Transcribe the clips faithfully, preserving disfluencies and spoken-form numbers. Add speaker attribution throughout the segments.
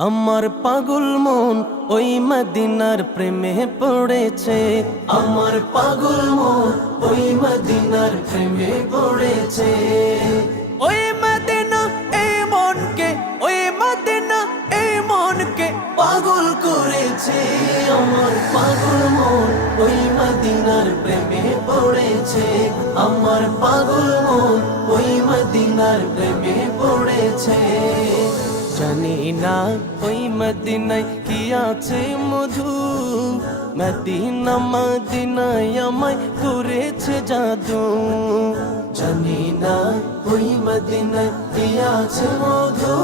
Speaker 1: আমার পাগল মন ওই মদিনার প্রেমে পড়েছে। আমার পাগল মন ওই মদিনার প্রেমে পড়েছে। ওই মদিনা এই মনকে, ওই মদিনা এই মনকে পাগল করেছে। আমার পাগল মন ওই মদিনার প্রেমে পড়েছে। আমার পাগল মন ওই মদিনার প্রেমে পড়েছে। জানি না ওই মদিনায় কি আছে মধু, মদিনা মদিনায় আমায় করেছে জাদু। জানি না ওই মদিনায় কি আছে মধু,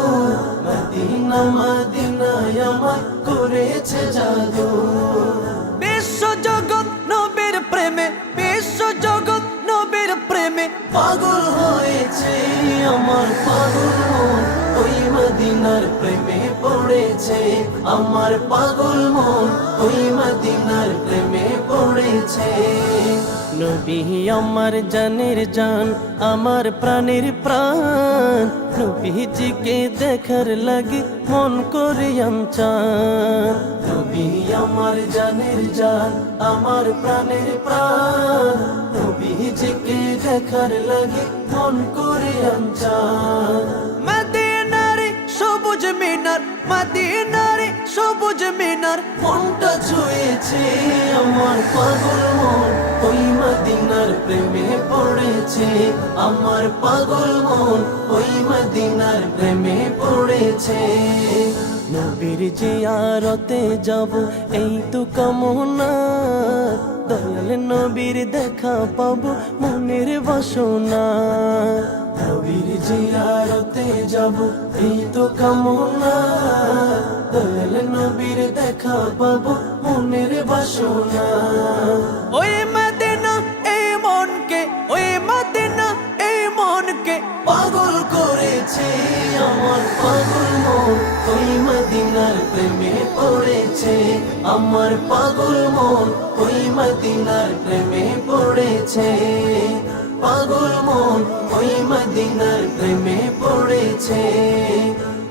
Speaker 1: মদিনা মদিনায় আমায় করেছে জাদু। বিশ্ব জগৎ নবীর প্রেমে, বিশ্ব জগৎ নবীর প্রেমে পাগল হয়েছে। আমার পাগল মন ওই মদিনার প্রেমে পড়েছে। আমার পাগল মন ওই মদিনার প্রেমে পড়েছে। নবী আমার জানের জান, আমার প্রাণের প্রাণ, নবীজিকে দেখার লাগি মন করে চান। নবী আমার জানের জান, আমার প্রাণের প্রাণ, নবীজিকে দেখার লাগি মন করে চান। মদিনারে সবুজ মিনার, মদিনারে সবুজ মিনার মনটা ছুঁয়েছে। আমার পাগল মন ওই মদিনার প্রেমে পড়েছে। আমার পাগল মন ওই মদিনার প্রেমে পড়েছে। নবীর জিয়ারতে যাব এই তো কামনা, দয়াল নবীর দেখা পাবো মনের বাসনা। নবীর জিয়ারতে যাব এই তো কামনা, দয়াল নবীর দেখা পাবো মনের বাসনা। ওই মদিনা এই মনকে, ওই মদিনা এই মনকে পাগল করেছে। আমার পাগল মন ওই মদিনার প্রেমে পড়েছে। আমার পাগল মন ওই মদিনার প্রেমে পড়েছে। পাগল মন ওই মদিনার প্রেমে পড়েছে।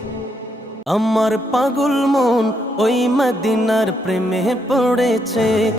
Speaker 1: আমার পাগল মন ওই মদিনার প্রেমে পড়েছে।